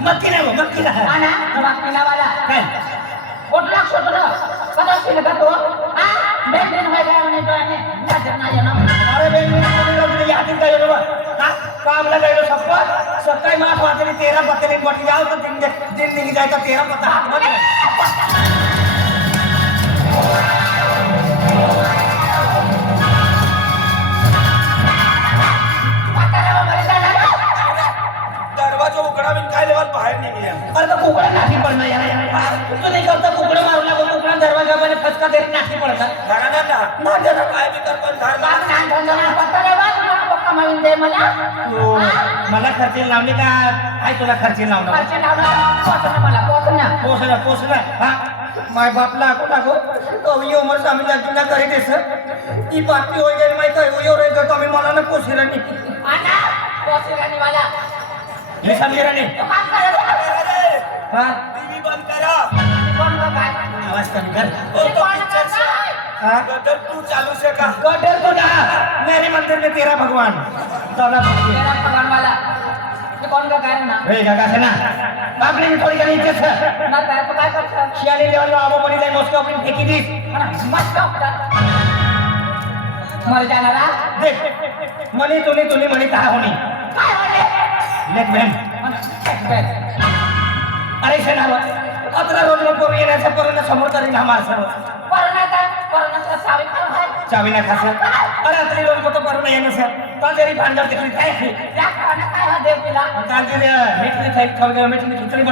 मक्की नाही हो, मक्की नाही हा ना बाकी नावाला काय कुठला शोधलं कदा शिल का तो हा बेन बेन होय गया म्हणे तो आणि नजर नाही ना अरे बेन मी तुला यादीत काय होतं बा? हा? कामला गयो सप्पा सकाळी मास वाजले तेरा पत्ते मोठी जाओ तो दिन दिन बिन काय लेवल बाहेर निघले अरे तो कुकडा नाठी पडणं यार यार तू नाही करता कुकडा मारू लागो कुकडा दरवाजा मध्ये फसका तरी नाठी पडतात घराना ना माझ्या काय पण धर्म बाप मारून मला. मला खर्ची लावली का? काय तुला खर्ची पोचणं पोसला पोसला हा? माय बापला आको टाको. तो यो मर स्वामी जातीला करी देस. ती बातमी होई गेली माहिती आहे? यो रे तो आम्ही मला ना? पोसला नाही आणा पोचणं मला. हे समजेरा नाही काम हा? टीव्ही बंद करा. आवाज कमी कर. ओ तो कोण पिक्चर से करताय? हा? गदर तू चालू से का गटर तो ना मेरे मंदिर में तेरा भगवान. तेरा भगवान वाला. ते कोण का काय ना? हे गागा से ना. आपली मी थोडी काही इज्जत. है ना काय तो काय करतो? शियाली लेवल आबो बनी जाय मॉस्को अपनी फेकी दीस मस्त मर जाणारा देख मनी तुनी तुनी मनी कहा होनी? काय होणे अरे से ना अतरा रोज नो करू येण्याचा करून समोर तरी ना आहे चावी ना खास अरे अतरी रोज को तो करू येणं सर. तरी भांडर दिखली काय आहे? या खाणं काय देव तिला काल ते मीठ खाई खाऊ मीठ खिचडी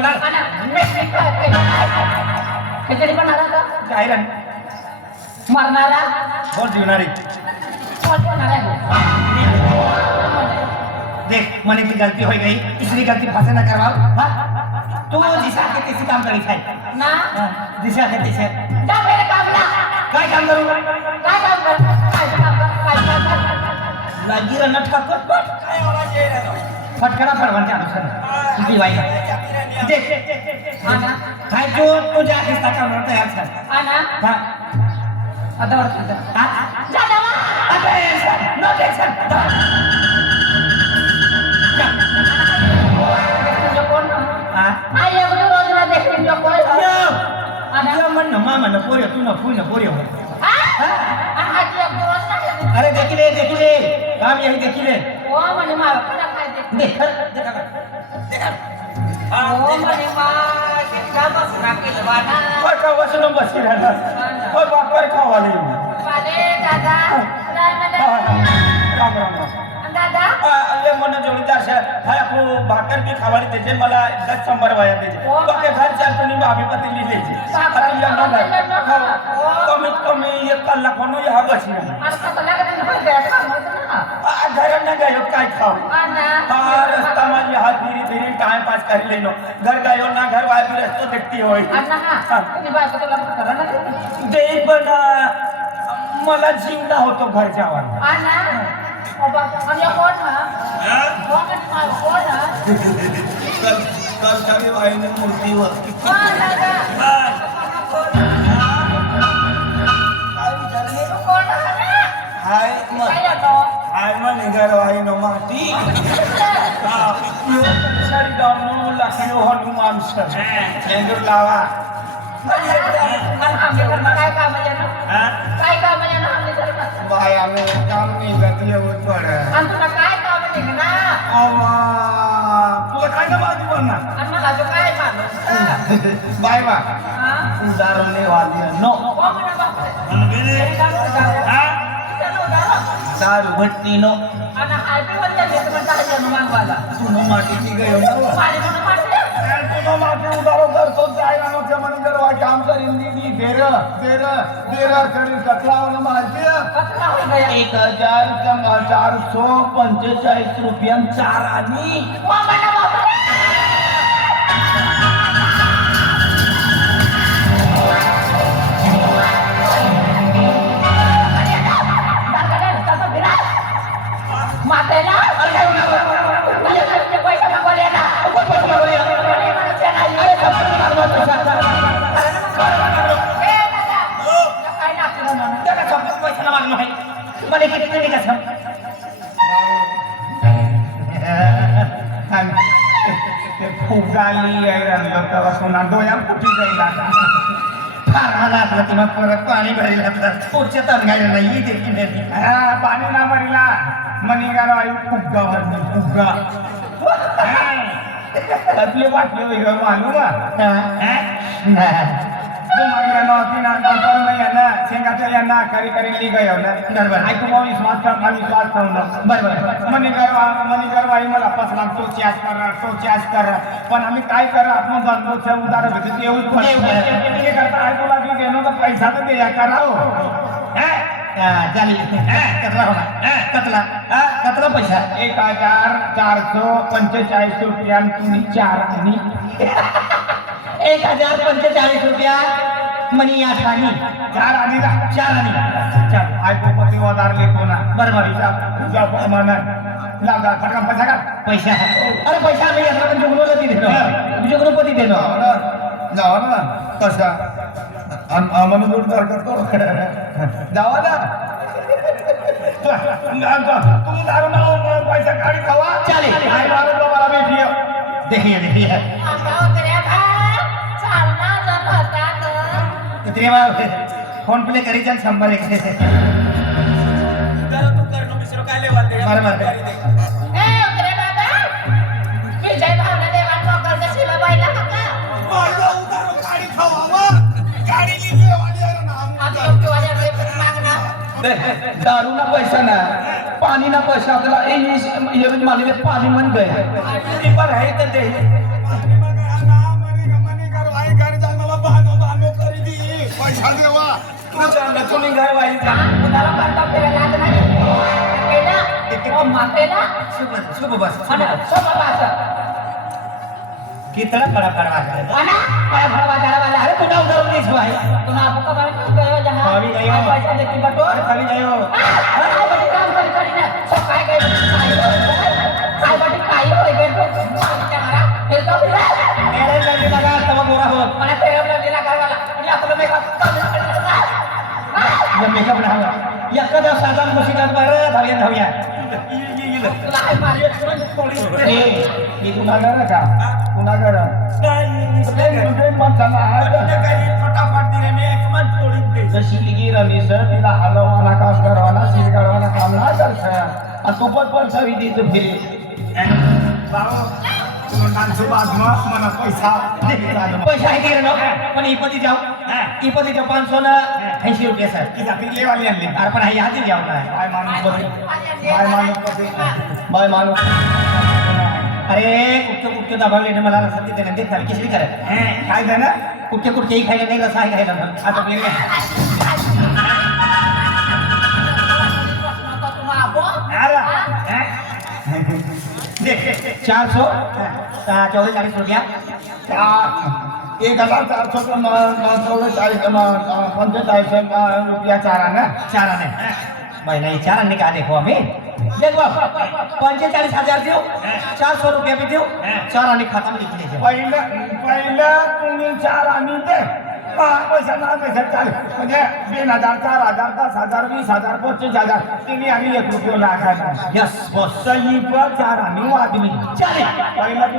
खिचडी का मरणारा बोल आहे देख मनी की गलती हो गई इसलिए गलती फांसे न करवाओ। हाँ? तू दिशा के किसी काम करी खाई ना? हाँ, दिशा के दिशा जा मेरे काम करूंगा काय काम कर? काय काम कर काम कर लगी रन ठकत काय आवाज ये रहा है। फटकरा फडवणच्या अनुसार तुझी वाई देख। हा ना काय तू तू जा किस्ता काम तयार कर। हा। ना हाँ आता वर हाँ। जा जावा अटेंशन नो टेंशन हाँ आई एक दो रोज ना देखील जो कोण यो ana यो मन न मामा न पोरे तू न फुई न पोरे हो ha ana haji एक दो रोज ना अरे देखिले देखिले काम यही देखिले ओ म्हणे मा पुन्हा काय देख देख देखा ओ म्हणे मा कितना बस राखील वाना ओय का वसन बसी राहणार अरे मन जोडीदार से हाय आपको भाकर भी खावाली देजे मला दस शंभर वाया देजे तो के घर चल तुम्ही भाभी पती ली लेजे आता या न भाई कमीत कमी एक कलाक म्हणून या बसी मला कसं लागत नाही भेट म्हणतो ना आ घर न गयो काय खाऊ ana आ रस्ता में यहाँ धीरे धीरे टाइम पास कर लेनो घर गयो ना घर वाय भी रस्तो देखती होय ana ha ini बायको तुला करा ना देख पण मला जीव ना होतो घर जावा ana ओ बाबा आणि कोण हा कोण हा कोण हा कल कल सभी भाई ने मूर्ति वर ओ दादा कोण हा हाय मग काय येतो हाय मग निघालो आहे नो माती सारी गावनो लाखियो हनुमान सर चेंडू लावा आमच्या घरनं काय काम आहे ना हा काय काम आहे ना आमच्या घरनं बाय आम्ही काम निघत येऊन पड आणि तुला काय काम आहे ना अवा तुला काय ना बाजू म्हणून दीदी देर देर करी कटलावन एक हजार कमा पंचेचाळीस रुपयां चार आणि जाईल आता फार मला आपलं किंवा परत पाणी भरेल पुढच्या तरंगायला नाही देखील नाही. हा, पाणी ना मरिला मनिगार वायू फुग्गा भरली फुग्गा कसले वाटले वेगळं मालूम हा. तुम्हाला नव्हती ना नंतर ना शेंगाच्या यांना करी करी लिग ना बरोबर. ऐकू मग बरोबर. मनिगार मनिगार वाई मला तो चॅस कर तो चॅस कर पण आम्ही काय कर आपण जाणतो उदार भेटत ते ते करता ऐकू लागली घेणं तर पैसा तर द्या करा हा, झाली हा, कतला होणार कतला हा, कतला पैसा एक हजार चारशे पंचेचाळीस रुपया तुम्ही चार आणि एक हजार पंचेचाळीस रुपया मनी आठ आणि चार आणि ना चार आणि चार ऐकूपती वदार लेतो ना बरोबर. तुझ्या प्रमाणे लावला फटका पैसा का पैसा. अरे पैसा आम्ही यात्रा पण जुगनूला ती देतो जुगनूपती देतो जावा ना कसा आम्हाला जोडदार करतो जावा ना. तुम्ही दारू ना पैसा काढी खावा. चालेल. नाही मारू तो मला भेटी देखिए देखिए. फोन प्ले करी जाल शंभर एक तू कर काय लेवा. ए बाबा विजय भावना मोकर हका गाडी गाडी मागना दारू ना पैसा ना पानी ना पैसा आपल्याला ए ये पानी मन गए ते पर है तर ते पैसा देवा तू जाणलं तुम्ही घर वाई कुणाला करता फिरायला लागत नाही केला ओ मातेला शुभ शुभ बस आणि सोबत असं कितना अना वाला अरे उधर तुना आपको में गयो जहां गयो। पैसा बटो कभी काम ना काय काय काय तो मारा फिर तो मेरे लगे लगा तब हो मेकअप ना हो या कदा साधा मुशिकात पर धावया धावया मी गुन्हागार का गुन्हागार जशी लिगी रली सर तिला हलवाना काम करवाना सीट काढवाना काम नाही करत आणि तू पण पण सवी देत फिरे पैसा. पैसा आहे की नो पण इपती जाऊ इपती तो पाच सौ ना ऐंशी रुपये सर ती जातीतली वाली आणली. अरे पण आहे हाती जाऊ ना बाय माणूस. बघे बाय माणूस. बघे बाय माणूस. अरे कुठं कुठं दबाव येणं मला लक्षात येते नाही ते किती करत. काय झालं? कुठे कुठेही खायला नाही कसं आहे खायला मग आता आला चार सौ चौदह चालीस रुपया. चार एक हजार चारशे चौवेचाळीस पंचेचाळीस रुपया चारानं. चार आने भाई नहीं चार आने का? देखो हमें देखो पंचेचाळीस हजार देऊ. चार सौ रुपया भी देऊ. चार आने खाता में लिख लीजिए पहिलं पहिलं तुम्ही चार आणि ते हा, पैसा ना पैसा चाल म्हणजे तीन हजार चार हजार दस हजार वीस हजार पच्चीस हजार. तिन्ही आणि एक रुपये लाखाचा यस बॉस सही चार आणि तू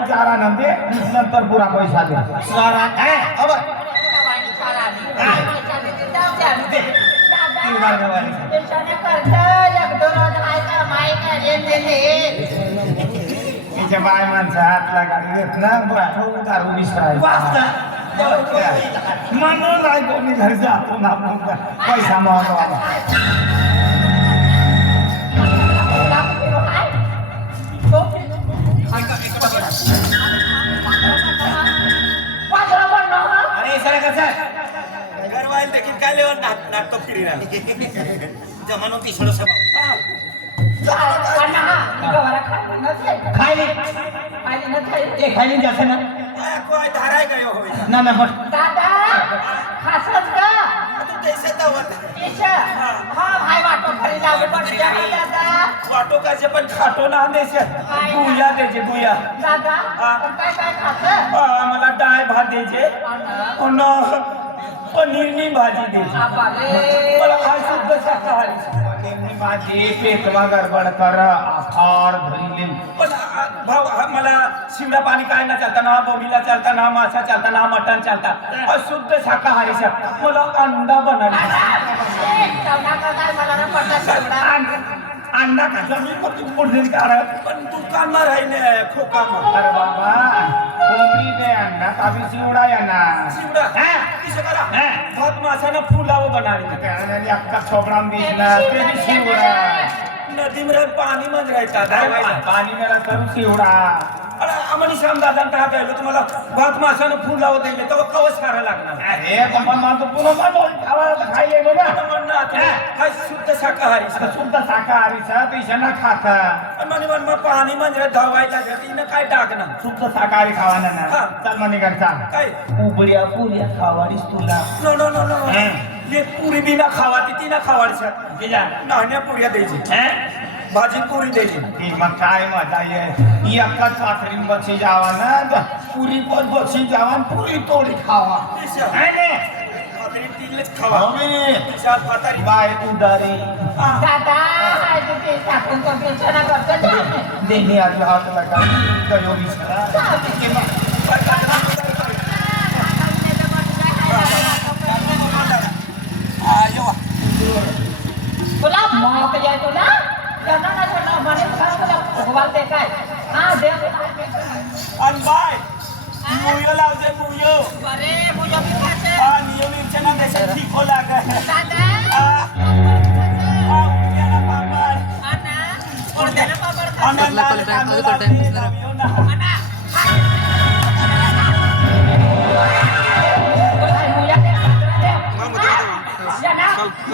चार आनंद दे नंतर पुरा पैसा दे. चार आने अब तिच्या बाय माणसं हातला गाडी घेत ना बरं दारू विसरायचा. म्हणून नाही कोणी घरी जातो ना पैसा महत्त्वाचा अरे सर कसं घर वाईल देखील काय लेवा नाट नाटक फिरी ना जमानो ती सोडो सब खायले ते खायले जाते ना कोई धाराय गयो होय ना ना वाटो काचे पण ना देशे बुया देजे बुया दादा हा. पण काय काय खात? हा, मला डाळ भात देजे अन पनीरनी भाजी देजे बाबारे मला आज शुद्ध शाकाहारी. त्यांनी माझी पेटवा गडबड कर. आफार धरली मला शिवडा पाणी काय ना चालता ना बोबीला चालता ना मासा चालता ना मटण चालता. अशुद्ध शाकाहारी सर. मला अंडा बनवला अंडा खायचा मी पण तू पुढे पण आहे ना खोकामा अरे बाबा कोंबडी दे अंडा काबी शिवडा या ना. शिवडा हा? हा. फुलावं बनावी अक्का दिसला ते शिवडा नदी पाणी मध्ये राहायचा अरे धावायला. पाणी मेरा करू शिवडा अरे आम्हाला श्याम दादा काय द्यायला तुम्हाला भात मासानं फुलावं द्यायला तेव्हा कवच खायला लागणार. अरे बाबा माझं पुन्हा पण खावायला खायले बघा आता म्हणणं आता. काय शुद्ध शाकाहारी शुद्ध शाकाहारीचा पैसा ना खाता म्हणे म्हण मग पाणी म्हणजे धावायला तिनं काय टाकणार शुद्ध शाकाहारी खावाना ना. चल मनी करता काय? उबड्या पुऱ्या खावाडीस तुला नो नो नो नो हा. ये पुरी बी ना खावा ती ती ना खावायच्या दिला नाण्या पुऱ्या द्यायची भाजी पुरी द्यायची ती मग काय मजा आहे एकाच पाथरीन बक्षी जावा ना ज- पुरी पण बक्षी जावा आणि पुरी तोडी खावा। है ने? भाकरी तिलेच खावा। हवी. शात भातारी बाय उदारी देही आज हात लगा गयोरी सरा हा, येवा. तुला मौत जाय तुला? त्यांना ना त्यांना म्हणे काय तुला भगवान ते काय हा देव आणि बाय मुयो लावते मुयो अरे मुझे भी खाते. हा नियो मिरच्या देशात ठीक हो लाग. दादा. हा. हा, उद्याला पापड. पापड आणि लाल तांदूळ लावते, लावयो ना. जवळ तांदूळ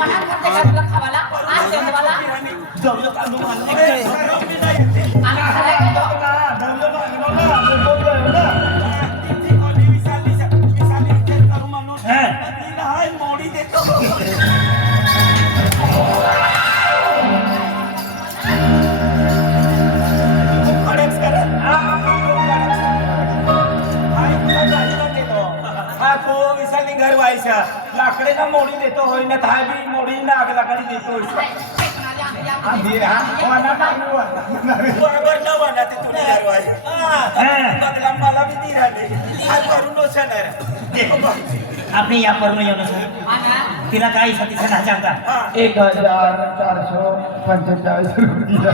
आणले. अरे, देतो होय ना दहा बी मोडी नाग लाकडी देतो आम्ही हा वाना टाकू बरोबर न वाना ते तुला हरवाय बघला मला बी ती राहिली हा करून नसणार आपने यहाँ पर नहीं होना सर। तिला काय सती से ना चाहता एक हजार चार सौ पंचेचाळीस रुपया।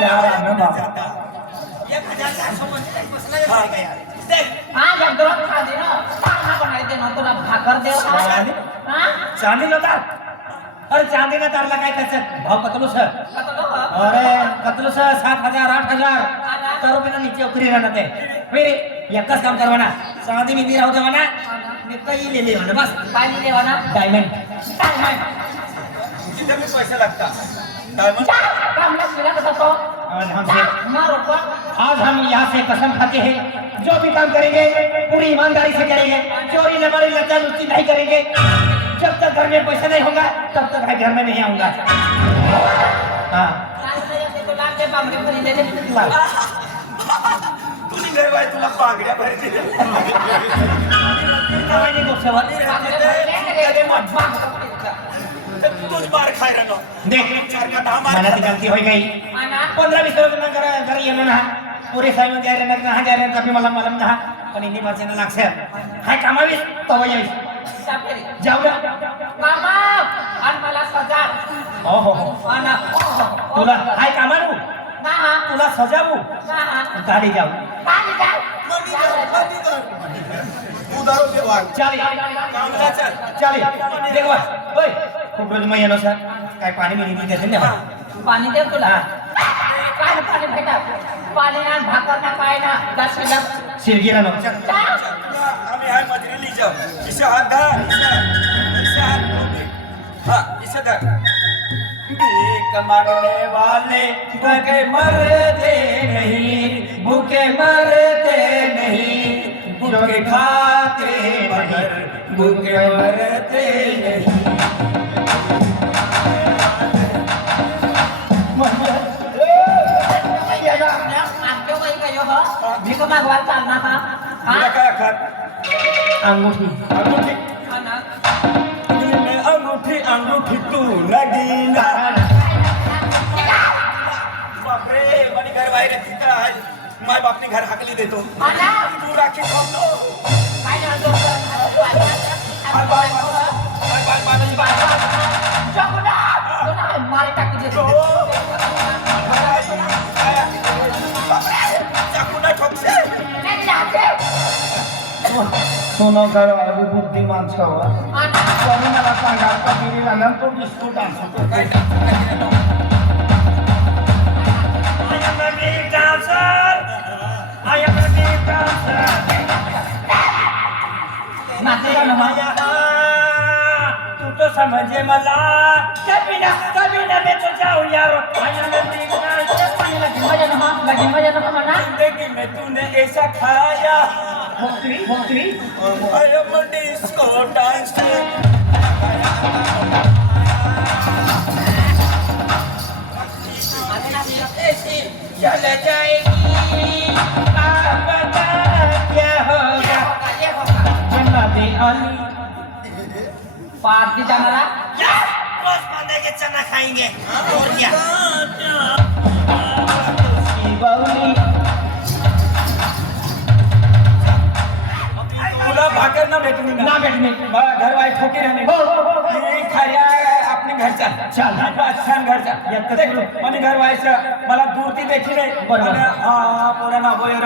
चार आना बाबा एक हजार चार सौ पंचेचाळीस मसला आ जाओ खा देना भाकर देव चांदी होता अरे चांदी ना तारला काय त्याचं भाव कतलो सर. अरे कतलो सर सात हजार आठ हजार. तर रुपये नीचे उतरी राहणार ते. फिर एकच काम करवाना चांदी मी राहू देवाना मी काही लिहिले म्हणा बस. काय देवाना डायमंड किती मी पैसे लागतात? डायमंड कामला शिला कसा तो आज हम यहाँ से कसम खाते हैं जो भी काम करेंगे पूरी ईमानदारी से करेंगे चोरी न बड़ी लज्जा लुच्ची नहीं करेंगे जब तक घर में पैसा नहीं होगा तब तक मैं घर में नहीं आऊँगा हाँ तुला ते बांगडे भरी दे तुझी घर बाय तुला पागड्या भरते नहीं गोष्टवर तूच मार खायला नो देख चार का दहा मला ती मार गलती हो गई पंधरा वीस रोज ना घर घर येलो ना पुरे साहेब जा रहे ना कहाँ जा रहे हैं तभी मला मालूम ना पण इन्हीं मर्जी ना लागसे हाय कामावी तो वही जाऊ ना मामा आणि मला सजार हो हो हो आणि तुला हाय कामारू ना तुला सजावू ना गाडी जाऊ काय काय उदारो देवा चाली कामला चल चाली देख बा ओय खूप रोज मग येलो सर. काय पाणी बिणी देते ना? पाणी देव तुला. काय पाणी भेटा. पाणी ना भाकर ना काय ना. दस किलो शिरगीला नो. आम्ही हाय मधुरी ली जाऊ. इसे हात धर इसे इसे हात पकड़. हाँ इसे धर. भीख मांगने वाले भूखे मरते नहीं भूखे मरते नहीं भूखे खाते मगर भूखे मरते नहीं। भीक मागवायला चालणार का तुला हा? काय खात अंगूठी. अंगूठी? हा ना. अंगूठी अंगूठी तू नगीना बापरे बड़ी घर बाहेर तिथं आहे. माय बापनी घर हाकली देतो. तू राखी थांबलो काय नाही होत. Bye bye bye. Bye bye bye. जगुना. जगुना, मारे टाकी देतो. चाकूला सोनं काय अगदी बुद्धी सवय कोणी मला सांगा का गिरीला नंतर दिसतो डान्स काय तू तो समझे मला कभी ना कभी तो यारो लगी मजा लगी मजा ना, जिंदगी में तूने ऐसा खाया I am a disco dancer ऐसी चल जाएगी आप बता क्या? होगा पांडे के चना खाएँगे। और क्या? ना भेटली ना भेटली. मला घर वाई ठोकी रहने। हो, हो, हो, खाया आपने घरचा चल. छान घरचा देख आणि घर व्हायचं मला दूरती देखी नाही। बरोबर. आणि हा पोरा ना बोयर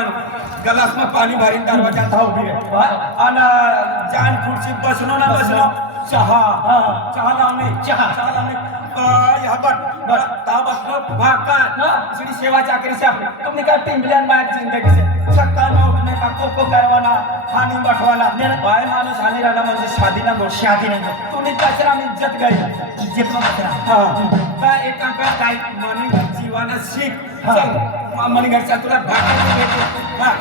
गलास में पाणी भरीन दरवाजा रे आणि जान खुर्ची बसलो ना बसलो चहा। चहा। लावणे चहा. चहा लावणे ता बसलो भाकर इसकी सेवा चाकरी से तुमने कहा जिंदगी से। करवाना हानी बटवाना. बाय माणूस हानी राहिला म्हणजे शादी ना बोल शादी नाही तुम्ही कचरा में इज्जत गई इज्जत मग कचरा. हा. काय एक काम कर काय मनी घरचा तुला हा.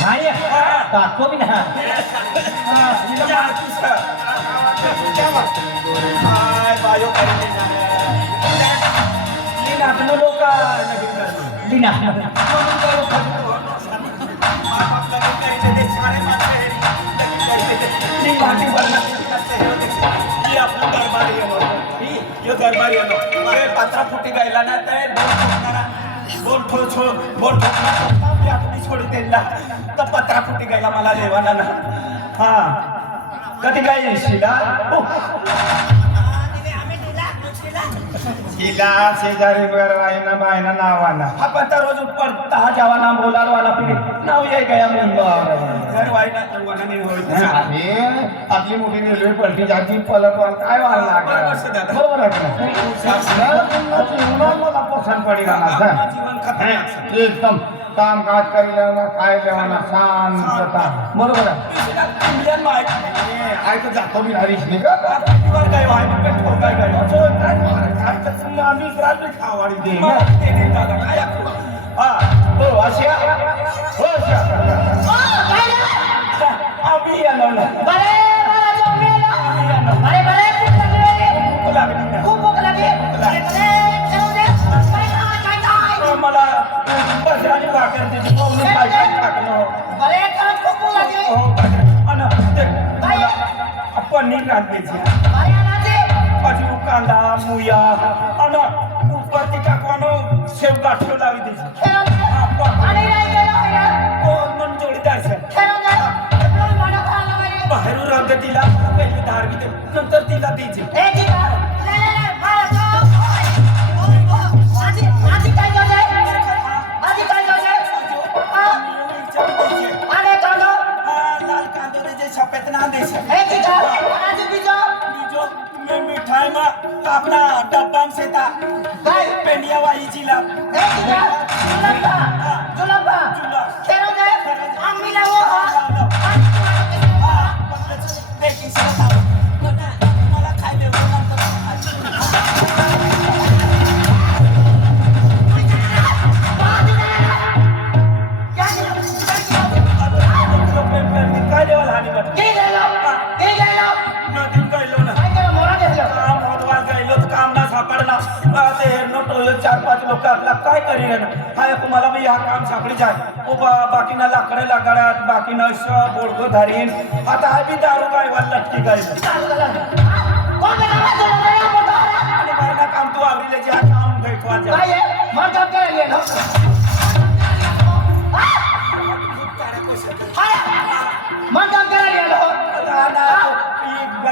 नाही. टाको बी ना बिना पात्रा फुटी गायला ना ते बोट ठो छो बोट छोडी त्यांना तर पत्रा फुटी गायला मला देवाना ना हा कधी काय शिला हिला शेजारी वगैरे आहे ना बायना नावाला. हा पत्ता रोज ऊपर तहा जावा ना बोलार वाला फिर नाव ये गया वाला आपली मोठी रेल्वे पलटी जाती पलट वाल काय व्हायला बरोबर मला पसंत पडी राहणार जीवन एकदम. काम काज करी लेवना खाय लेवना शांतता बरोबर आहे. ऐकत जातो मी हरीश नाही का? काय काय? आम्ही रात्री खावाडी दे हा. हो अशा हो आम्ही. मला आणि भाकर दिली मग मी काय काय टाकलं. हो ते मला पनीर रांधायची कांदा मुया आणि उपर ती टाकवानो शेव गाठलो लावी द्यायची खेळून दे. आणि नाही गेलं बाहेर. हो म्हणून जोडीदार सर खेळून दे. एवढं मोठं खायला पाहिजे. बाहेरून राहते चार पाच लोक आपला काय करी ना हाय तुम्हाला मी हा काम सापडी जाय ओ बा बाकीना लाकडे लाकडात बाकीना श बोडगो धारीन. आता हा बी दारू काय वाल लटकी काय गेला? मोठा आला. तू आवडीले जे काम भेटवा जा. काय मन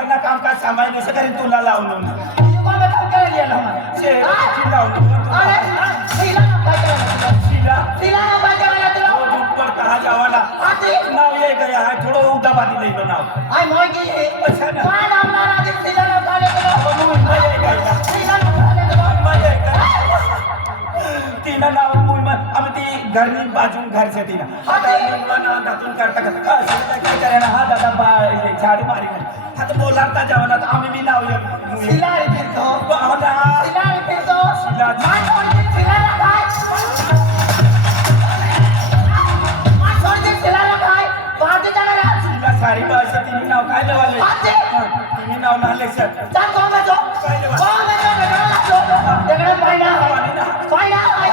काम काम काम काय करीन तुला लावून. करायला तुला? शिला कहा जावाला नाव ये गया है थोडं उदाबादी नाव. मोगी अच्छा ना. का? तिनं नाव ती घरनी बाजून घरच्या तिनं आता ना दातून करता असं काय करायला हा दादा बा झाडू मारी आता बोलावता जावं ना आम्ही बी नाव ये मुली. तिला रे फिरतो बावला. तिला रे फिरतो तिला. मान सोडते तिला काय मान सोडते तिला काय पाहते जाणार तिला सारी भाषा तिने नाव काय लावले आते. तिने नाव नाले सर चल कौन में जो कौन में जो दगड़ा ना जो दगड़ा पाइना है पाइना है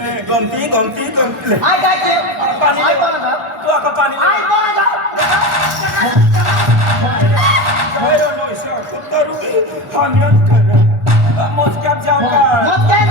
गमती गमती गमती. आई काय ते पाणी आई कोण तू आता पाणी आई कोण होता काय रे, नो, सर, तू करू की? मी कर. मोजक्यात जाऊ का मग काय